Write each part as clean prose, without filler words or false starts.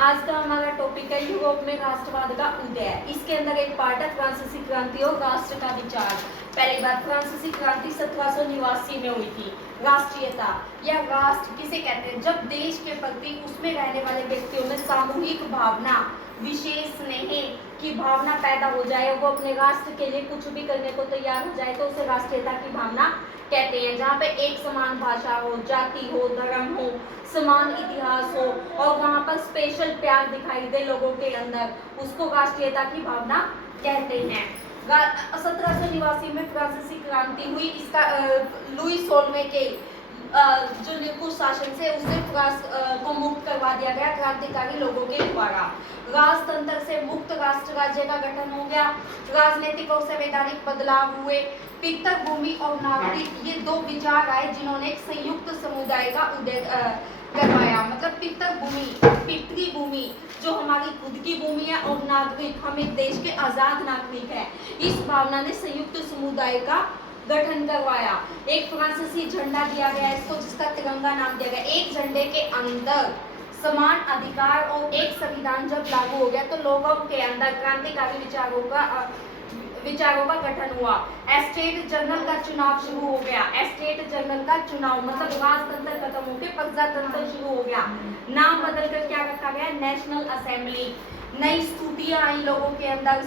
आज का हमारा टॉपिक है यूरोप में राष्ट्रवाद का उदय। इसके अंदर एक पार्ट है फ्रांसीसी क्रांति और राष्ट्र का विचार। पहली बार फ्रांसीसी क्रांति 1789 में हुई थी। राष्ट्रीयता या राष्ट्र किसे कहते हैं? जब देश के प्रति उसमें रहने वाले व्यक्तियों में सामूहिक भावना, विशेष स्नेह की भावना पैदा हो जाए और वो अपने राष्ट्र के लिए कुछ भी करने को तैयार हो जाए तो उसे राष्ट्रीयता की भावना कहते हैं। जहाँ पे एक समान भाषा हो, जाति हो, धर्म हो, समान इतिहास हो और वहाँ पर स्पेशल प्यार दिखाई दे लोगों के अंदर, उसको राष्ट्रीयता की भावना कहते हैं। 1789 में फ्रांसीसी क्रांति हुई। इसका लुई 16वें के जो निरंकुश शासन से उससे फ्रांस को मुक्त करवा दिया गया क्रांतिकारी लोगों के द्वारा। राजतंत्र से मुक्त राष्ट्र राज्य का गठन हो गया। राजनीतिक और संवैधानिक बदलाव हुए। पितृभूमि और नागरिक ये दो विचार आए जिन्होंने एक संयुक्त समुदाय का उदय करवाया। मतलब पितृभूमि जो हमारी खुद की भूमि है और नागरिक हम एक देश के आजाद नागरिक है, इस भावना ने संयुक्त समुदाय का गठन करवाया। एक फ्रांसीसी झंडा दिया गया इसको, जिसका तिरंगा नाम दिया गया। एक झंडे के अंदर समान अधिकार और एक संविधान जब लागू हो गया तो लोगों के अंदर क्रांतिकारी विचारों का गठन हुआ। एस्टेट जनरल का चुनाव शुरू हो गया। एस्टेट जनरल का चुनाव मतलब राजतंत्र खत्म होकर प्रजातंत्र शुरू हो गया। नाम बदलकर क्या रखा गया? National assembly. नई स्तुतियां आई लोगों के अंदर,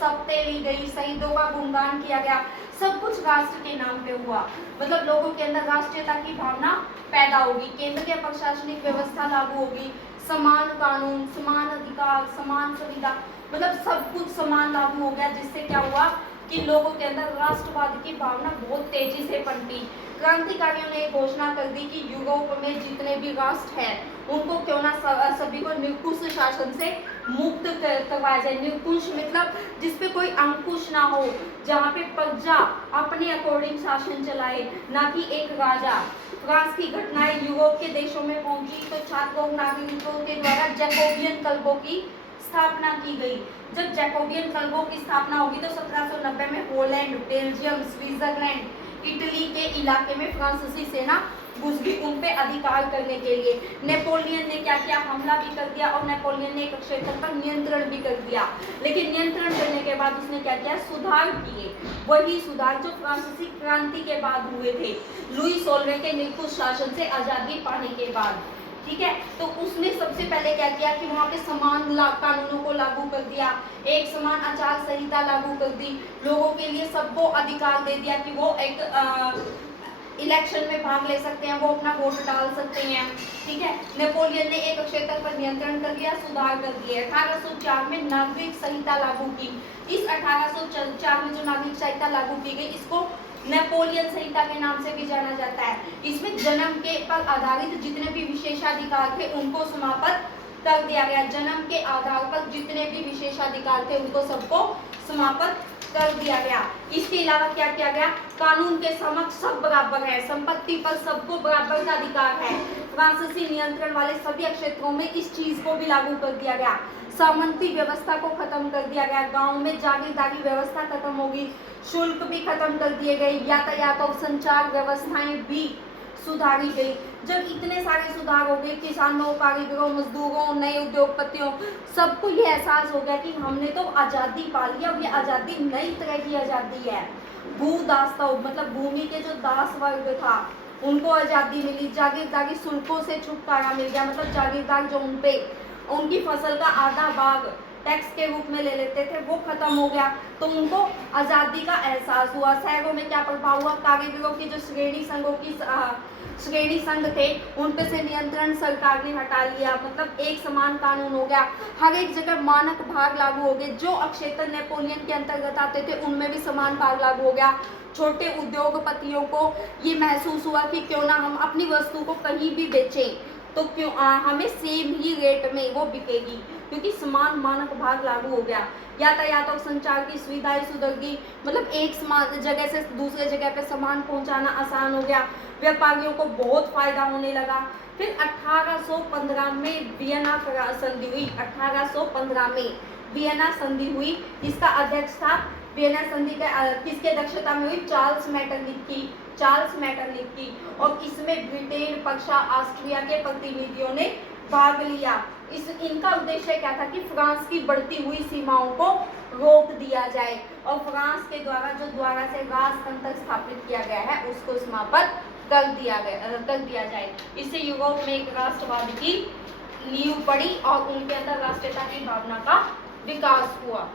शपथें ली गई, शहीदों का गुणगान किया गया। सब कुछ राष्ट्र के नाम पे हुआ। मतलब लोगों के अंदर राष्ट्रीयता की भावना पैदा होगी। केंद्रीय प्रशासनिक व्यवस्था लागू होगी। समान कानून, समान अधिकार, समान सुविधा, मतलब सब कुछ समान लागू हो गया। जिससे क्या हुआ कि लोगों के अंदर राष्ट्रवाद की भावना बहुत तेजी से पनपी। क्रांतिकारियों ने घोषणा कर दी कि यूरोप में जितने भी राष्ट्र हैं उनको क्यों ना सभी को निरंकुश शासन से मुक्त करवाया जाए। निरंकुश मतलब जिसपे कोई अंकुश ना हो, जहाँ पे प्रजा अपने अकॉर्डिंग शासन चलाए, ना कि एक राजा। फ्रांस की घटनाएं यूरोप के देशों में पहुंची तो छात्रों और नागरिकों के द्वारा जैकोबियन क्लबों की स्थापना की गई। जब जैकोबियन क्लबों की स्थापना होगी तो 1790 में होलैंड, बेल्जियम, स्विट्जरलैंड, इटली के इलाके में फ्रांसीसी सेना घुस गई उन पे अधिकार करने के लिए। नेपोलियन ने क्या किया? हमला भी कर दिया और नेपोलियन ने एक क्षेत्र पर नियंत्रण भी कर दिया। लेकिन नियंत्रण करने के बाद उसने क्या किया? सुधार किए। वही सुधार जो फ्रांसीसी क्रांति के बाद हुए थे, लुई 16वें के निरंकुश शासन से आजादी पाने के बाद। ठीक है, तो उसने सबसे पहले क्या किया कि वहाँ पे समान कानूनों को लागू कर दिया। एक समान आचार संहिता लागू कर दी। लोगों के लिए सबको अधिकार दे दिया कि वो एक इलेक्शन में भाग ले सकते हैं, वो अपना वोट डाल सकते हैं। ठीक है, नेपोलियन ने एक क्षेत्र पर नियंत्रण कर लिया, सुधार कर दिए। 1804 में नागरिक संहिता लागू की। इस 1804 में जो नागरिक संहिता लागू की गई इसको नेपोलियन संहिता के नाम से भी जाना जाता है। इसमें जन्म के पर आधारित जितने भी विशेषाधिकार थे उनको समाप्त कर दिया गया। जन्म के आधार पर जितने भी विशेषाधिकार थे उनको सबको समाप्त कर दिया गया। इसके अलावा क्या किया गया? कानून के समक्ष सब बराबर है, संपत्ति पर सबको बराबर का अधिकार है। फ्रांसीसी नियंत्रण वाले सभी क्षेत्रों में इस चीज को भी लागू कर दिया गया। सामंती व्यवस्था को खत्म कर दिया गया। गांव में जागीरदारी व्यवस्था खत्म होगी। शुल्क भी खत्म कर दिए गए। यातायात और संचार व्यवस्थाएं भी सुधारी गई। जब इतने सारे सुधार हो गए, किसानों, कारीगरों, मजदूरों, नए उद्योगपतियों, सबको ये एहसास हो गया कि हमने तो आज़ादी पा ली और ये आज़ादी नई तरह की आज़ादी है। भूदासता मतलब भूमि के जो दास वर्ग था उनको आज़ादी मिली। जागीरदारी शुल्कों से छुटकारा मिल गया। मतलब जागीरदार जो उनपे उनकी फसल का आधा भाग टैक्स के रूप में ले लेते थे वो खत्म हो गया, तो उनको आज़ादी का एहसास हुआ। शहरों में क्या प्रभाव हुआ? कारीगरों की जो श्रेणी संघ थे उन पे से नियंत्रण सरकार ने हटा लिया। मतलब एक समान कानून हो गया। हर एक जगह मानक भाग लागू हो गए। जो क्षेत्र नेपोलियन के अंतर्गत आते थे उनमें भी समान भाग लागू हो गया। छोटे उद्योगपतियों को ये महसूस हुआ कि क्यों ना हम अपनी वस्तु को कहीं भी बेचें तो क्यों हमें सेम ही रेट में वो बिकेगी, क्योंकि समान मानक भाग लागू हो गया। यातायात और संचार की सुविधाएं सुधर गई। मतलब एक समान जगह से दूसरे जगह पे सामान पहुंचाना आसान हो गया। व्यापारियों को बहुत फायदा होने लगा। फिर 1815 में वियना संधि हुई। 1815 में वियना संधि हुई। इसका अध्यक्ष था वियना संधि किसकी अध्यक्षता में हुई? चार्ल्स मेटरनिख की। और इसमें ब्रिटेन, पक्षा, ऑस्ट्रिया के प्रतिनिधियों ने भाग लिया। इनका उद्देश्य क्या था कि फ्रांस की बढ़ती हुई सीमाओं को रोक दिया जाए और फ्रांस के द्वारा से राजतंत्र स्थापित किया गया है उसको समाप्त कर दिया जाए। इससे यूरोप में एक राष्ट्रवाद की नींव पड़ी और उनके अंदर राष्ट्रीयता की भावना का विकास हुआ।